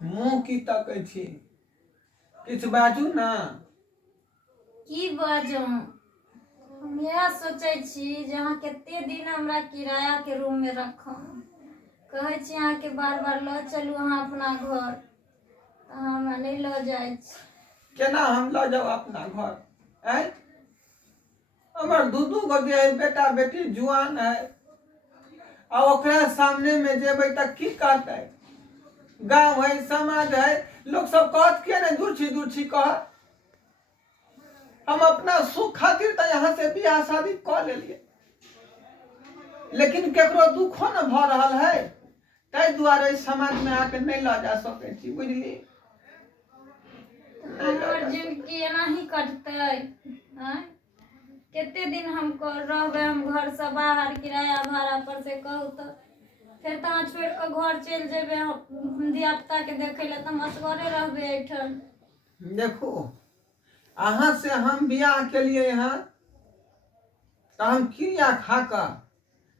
मुँह की तकै छी किछ बाजू ना। की बाजू हम यह सोचे छी जे अहाँ केते दिन हमरा किराया के रूम में रखम। कहे छी अहाँ के बार बार ल चलू अहाँ अपना घर, हमरा नहीं ल जाय छी। केना हम ल जाओ अपना घर? आय हमर दू गो जे है बेटा बेटी जुआन है, आ ओकरा सामने में जेबै त की कहतै? गाँव है समाज है, लोग सब कहत के नहीं दूर छी कहत। हम अपना सुख खातिर तो यहाँ से बियाह शादी कर लेलिए, लेकिन केकरो दुखो न भ रहल है, तै दुआरे समाज में आके नहीं ल जा सकै छी, बुझली? हमर जिंदगी एना ही कटतै? केते दिन हम रहबै हम घर से बाहर किराया भाड़ा पर से कहू तो? फिर तो छोड़ के घर चल जेबे धिया पुता के देखे ले, तो हम असगरे रहबे एठन। देखो अहाँ से हम बियाह के लिए यहाँ तो हम क्रिया खा कर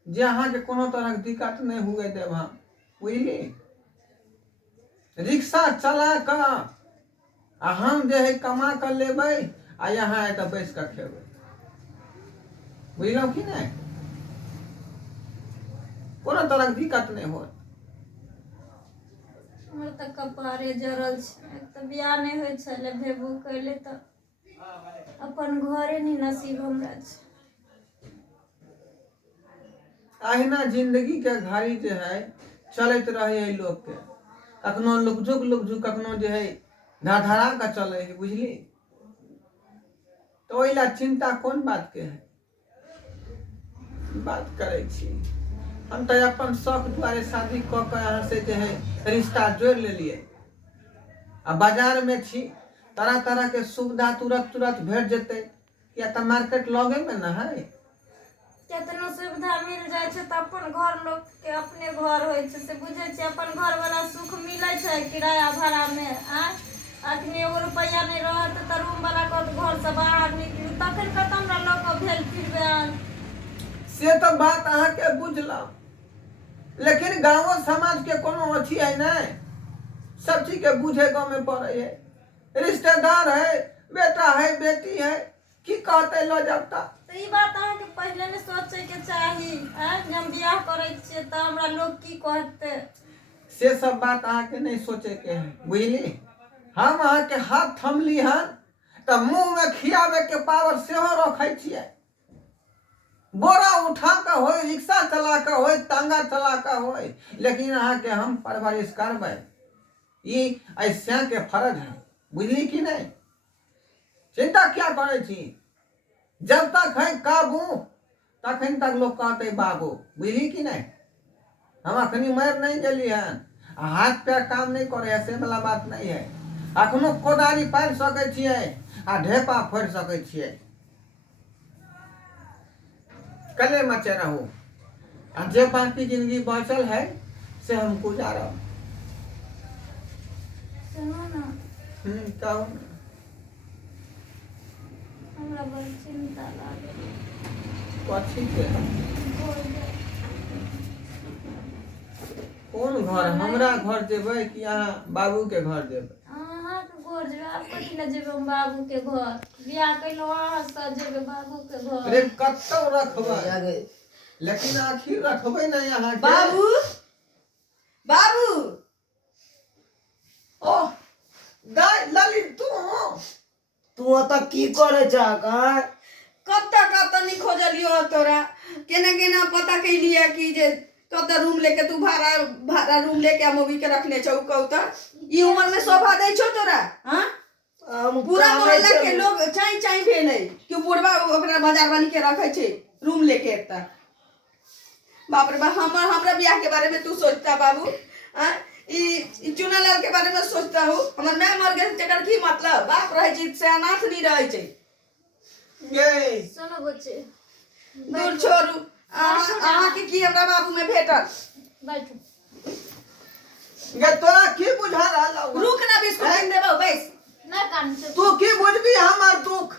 जे अहाँ के कोनो तरह के दिक्कत नहीं हुए देव हम, बुझली? रिक्शा चला कर आ हम जे है कमा कर लेबै आ यहाँ एत बैस कर खेबै, बुझलौ कि नहीं? कोनो तरह के दिक्कत नहीं हो। हमर तो कपारे जरल छै, एक तो बियाह नहीं होय छले, भेबो कैले तो अपन घरे नहीं नसीब हमरा छै। अहिना जिंदगी के घड़ी जे है चलत रहे है लोग के, कखनो लुकझुक कखनो जे है धड़धड़ा का चले है, बुझली? तो ओइला चिंता कौन बात के है? बात करे छी हम तो अपन शौक द्वारे शादी क के यहाँ से जे है रिश्ता जोड़ लेलिए। आ बाजार में छी, तरह तरह के सुविधा तुरंत भेट जेते, या तो मार्केट लगे में न है। केतनो सुविधा मिल जाय छै त अपन घर लोग के अपने घर होय छै, से बुझे छी अपन घर वाला सुख मिले छै किराया भाड़ा में। अखनी एगो रुपया नहीं रहत त रूम वाला कहत घर से बाहर निकलू, तखन कतऽ हमरा लोग भेल फिरबे। से तो बात अहाँ के बुझलौ, लेकिन गाँव समाज के कोनो अथी है नहीं, सब चीज के बुझे गाँव में पड़े है। रिश्तेदार है, बेटा है, बेटी है, की कहते लो जबता? तो ई बात अहाँ के पहले ने सोचे के चाही। जब हम बियाह करे छिए त हमरा लोग की कहते? से सब बात अहाँ के नहीं सोचे के है, बुझली? हम अहाँ के हाथ थमली हन त मुंह में खियावे के पावर सेहो रखे छिए। बोरा उठा के होय, रिक्शा चला के होय, टांगा चला के होय, लेकिन अहाँ के हम परवरिश करबै, ई ऐसा के फर्ज है, बुझली कि नहीं? चिंता क्या करे छी? जब तक है काबू तखन तक लोग कहते बाबू, बुझली कि नहीं? हम अखनी मर नहीं गेली हन, हाथ पैर काम नहीं करे है, से वाला बात नहीं है। अखनो कोदारी पार सके छिए आ ढेपा फोड़ सके छिए। कले मचे रहू, आ जे बाकी जिंदगी बचल है से हम गुजारब। सुनो ना, कहू ना। हमरा बड़ चिंता लागे। कथी के? कौन घर? हमरा घर जेबै कि अहाँ बाबू के घर जेबै? अहाँ के घर जेबै, आप कथी ले जेबै हम बाबू के घर? बियाह कैलो अहाँ से जेबै बाबू के घर। अरे कत्तौ रखबै, लेकिन आखिर रखबै नहीं अहाँ के। बाबू बाबू ओ दाई ललित तू अत की करे जा? कत्ता नहीं खोजलियो तोरा, केना केना पता कैलिया कि जे कत्ता रूम लेके तू भाड़ा रूम लेके अमोगी के रखने छौ? कहू त ई उम्र में शोभा दै छौ तोरा? हां पूरा मोहल्ला के लोग चाई भेलै कि बुढ़वा ओकरा बाजार बनी के रखे छै रूम लेके एता। बाप रे बाप, हमरा बियाह के बारे में तू सोचता बाबू? ई चुनालाल के बारे में सोचता हो? हमर माय मर गेल तेकर की मतलब? बाप रहे छै से अनाथ नहीं रहे छै। ये सुनो बच्चे, दूर छोड़ू, अहाँ के की हमरा बाबू में भेटल? बैठो। गे तोरा की बुझा रहल? रुक ना, बिस्कुट कीन देबो, बैस। ना कान से तू की बुझबी हमर दुख?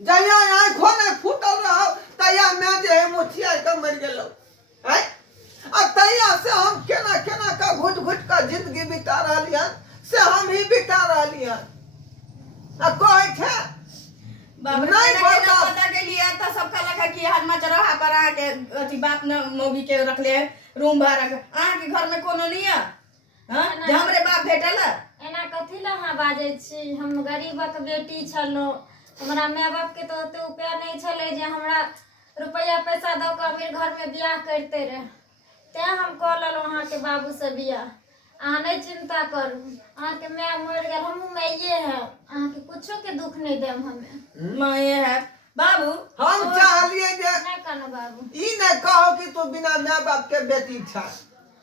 जहिया आँखों ने फूटल रहो तहिया मैं जे है मुछिया के मर गेलो। आ तैया से हम केना केना का घुट घुट का जिंदगी बिता रहली हन से हम ही बिता रहली हन आ कहे छे बाबू नहीं केना केना बर्दाश्त। पता के लिए त सब कहला कि हनमा चरहा पर आके अथी बाप न मौगी के रखले रूम भाड़ा के के घर में कोनो नहीं है हां जे हमरे बाप भेटल एना कथी ला अहाँ बाजै छी हम गरीबक बेटी छलहुँ हमरा माय बाप के तो ओते उपाय नहीं छले जे हमरा रुपया पैसा दऽ कऽ अमीर घर में बियाह करते रहे तैं हम कह लेलहुँ अहाँ के बाबू से बियाह अहाँ नहीं चिंता करू अहाँ के माय मर गेल हमहूँ माइये है अहाँ के कुछो के दुख नहीं देम हमें माये है बाबू हम चाहलिए जे नहीं कहना बाबू ई नहीं कहो कि तू बिना माँ बाप के बेटी छ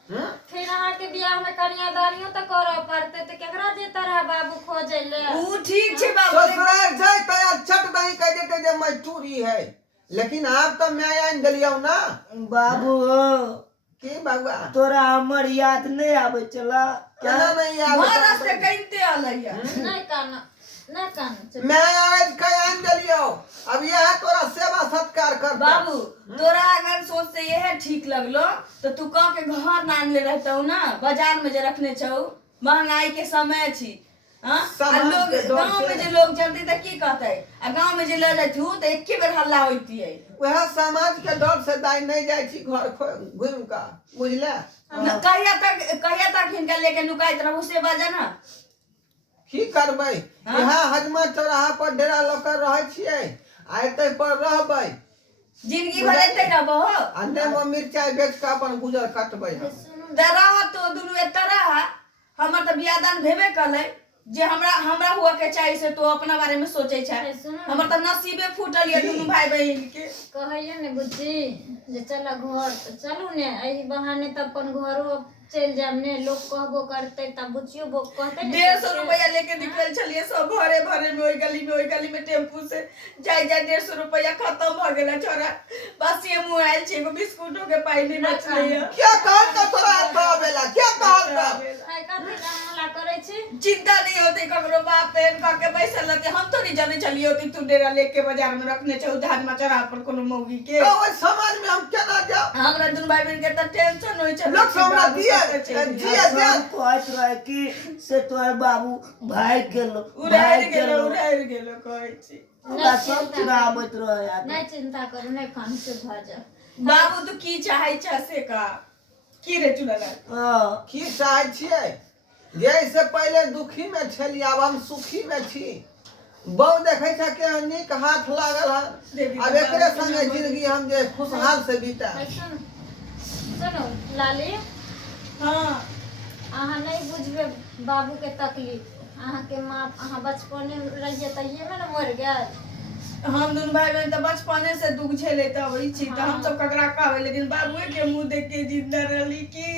फिर अहाँ के बियाह में कन्यादानियों तो करऽ पड़ते तो केकरा जेता रहा बाबू खोजे ले ऊ ठीक छै बाबू ससुराल जाए तया छट दही कह देते जे मैं चूरी है लेकिन आप तो मैं आइन दिलियो ना बाबू की बाबुआ तोरा हमर याद नहीं आवे चला केना नहीं आवे महाराज से कहिते अलैया नहीं कहना नहीं कहना मैं आज कह आइन दिलियो अब यह तोरा सेवा सत्कार कर बाबू तोरा अगर सोच से यह ठीक लगलो तो तू कह के घर नान ले रहतौ ना बाजार में जे रखने छौ महंगाई के समय छी हां समाज लोग के डर गांव से। में जे लोग जल्दी त की कहते आ गांव में जे ले जाथू तो एके बेर हल्ला होती है वह समाज के डर से दाई नहीं जाय छी घर घूम का बुझले कहिया तक हिनका लेके नुकाइत रहू से बाजा ना की करबै यहाँ हजमा चौराहा पर डेरा लकर रहे छियै आते पर रहबै जिंदगी भर एते रहबो अन्ने में मिर्चाई बेच के अपन गुजर कटबै हम त रह तो दुनु एते रह हमर त बियाह दान भेबे कलै जे हमरा हुआ के चाहिए से तो अपना बारे में सोचे छै हमर त नसीबे फूटल ये दुनु भाई बहिन के कहैया ने बुच्ची जे चल घर तो चलू ने एही बहाने त अपन घरो चल जाम ने लोग कहबो करते तब बुच्चियो बो कहते ने 150 रुपया लेके निकल चलिए सब भरे भरे में ओई गली में टेम्पू से जाय 150 रुपया खत्म भ गेला छोरा बस ये मुंह आइल छै एगो बिस्कुटो के पाई नहीं बचले है क्या कहल का तोरा हाथ आवेला क्या कहल का आई कथी हमला करे छी चिंता नहीं होती ककरो बाप पेन का के बैसल रहते हम तो नहीं जाने चलियो कि तू डेरा लेके बाजार में रखने छौ धान मचरा पर कोनो मौगी के तो ओइ समाज में हम केना जाओ हमरा दुनु भाई बहन के त टेंशन होई छै लोग हमरा दिया जिया दे कहत रहे कि से तोर बाबू भाई गेलो उड़ाइल गेलो कहै छी हमरा सब चीज आबैत रहे नहीं चिंता करू नहीं कान से भाजा बाबू तू की चाहै छ से का की रे चुलला की चाहै छियै जैसे पहले दुखी में छली अब हम सुखी में छी बहु देखे छ के नीक हाथ लागल है अब एकरे संगे जिंदगी हम जे खुशहाल से बीता सुनो लाली हां अहाँ नहीं बुझबे बाबू के तकलीफ अहाँ के माँ अहाँ बचपने में रहिए तहिए में न मर गए हम दुनु भाई बहन त बचपने से दुख झेले त होई छी त हम सब ककरा कहबै लेकिन बाबूए के मुंह देख के जिंदा रहली की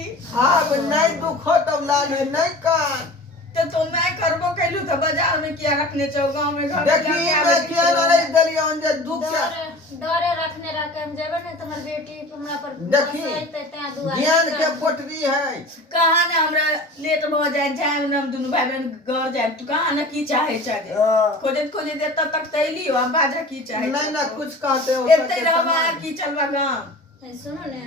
अब नहीं दुख हो तब लागे नहीं कान तो मैं करबो कैलू त बाजार में किया रखने छौ गांव में घर देखी मैं क्या नहीं दलियो जे दुख से डरे रखने रखे हम जेबे नहीं तुम्हार बेटी हमरा पर देखी बरसाइते तैं दुआ ज्ञान के पोटरी है कहा ने हमरा लेट भ जाए जाए हम दुनु भाई बहन घर जाए तू कहा ने की चाहे चाहे खोजे तब तक तैली हो अब बाजा की चाहे नहीं ना कुछ कहते हो एते रहबा की चलबा गांव सुनो ने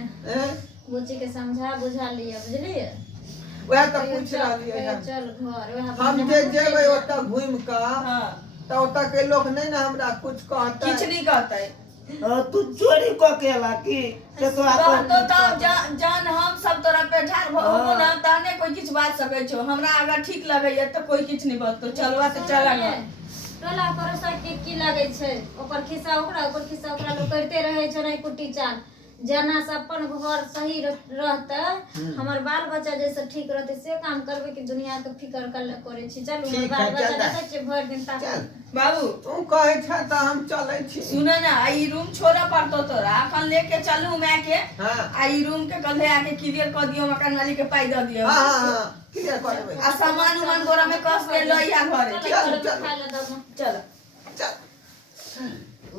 बुच्ची के समझा बुझा लिया बुझलिए वह तो पूछ रही है चल घर वह हम जे जेबै ओतऽ घूम का हां त ओतऽ के लोग नहीं ना हमरा कुछ कहता किछ नहीं कहतै तू चोरी क के ला की से तोरा तो जान हम सब तोरा पे ठार भो ना ताने कोई किछ बात सकै छो हमरा अगर ठीक लगैया त कोई किछ नहीं बात तो चलवा त चला ग टोला परोसा के की लागे छै ओकर खिस्सा ओकरा लोग करते रहे छै नहीं कुट्टी चाल जना से अपन घर सही रहते हमर बाल बच्चा जैसे ठीक रहते से काम करबे कि दुनिया के फिकर करे छी चलू हमर बाल बच्चा देखे छी भर दिन तक बाबू तू कहै छ त हम चलै छी सुन ना ई रूम छोड़ा पड़तो तोरा अपन लेके चलू मैं के हां ई रूम के कल्हे आके क्लियर कर दियो मकान मालिक के पाई द दियो हां क्लियर कर देबै आ सामान उमान बोरा में कस के लइया घरे चल चल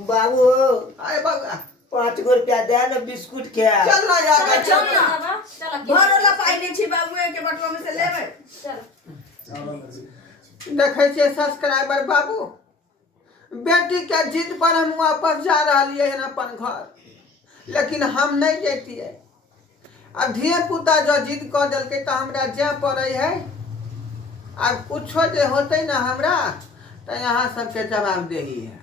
बाबू आए बाबा 5 रुपया दे न बिस्कुट के चल ना यार चल ना घर वाला पाई नहीं छी बाबू के बटवा में से लेबै चल देखे छियै सब्सक्राइबर बाबू बेटी के जिद पर हम वापस जा रहलिए हन अपन घर लेकिन हम नहीं जैतिए अब धिये पुता जो जिद कर दिल तो हमरा जाय पड़े है। अब कुछो जे होते ना हमरा तो यहाँ सबके जवाबदेही है।